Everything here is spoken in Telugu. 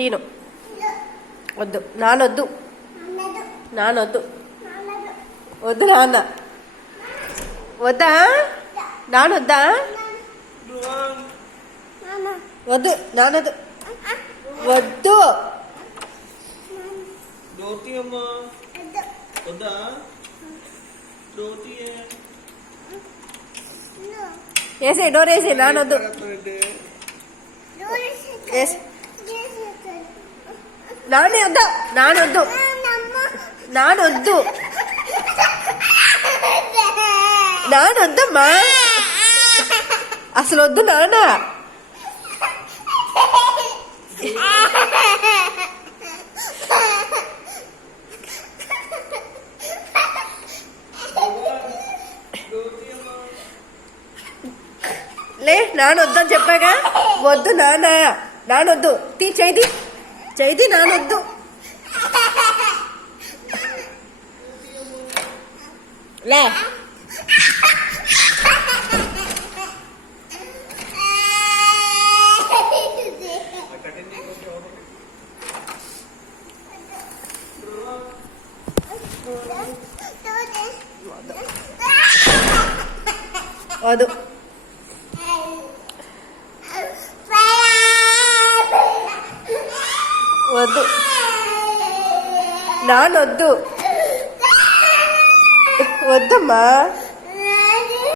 తీను వద్దు నానొద్దు నానొద్దు వద్దు నాన్న వద్దా నానొద్దా వద్దు నానొద్దు వద్దు వేసే డోర్ వేసే నానొద్దు నానొద్దు నానొద్దు నానొద్దు నానొద్దమ్మా అసలు వద్దు నాన్న లే నానొద్దని చెప్పాగా వద్దు నాన్న నానొద్దు తీ చేయి నానొద్దు లే వద్దు వద్దు నానొద్దు వద్దమ్మా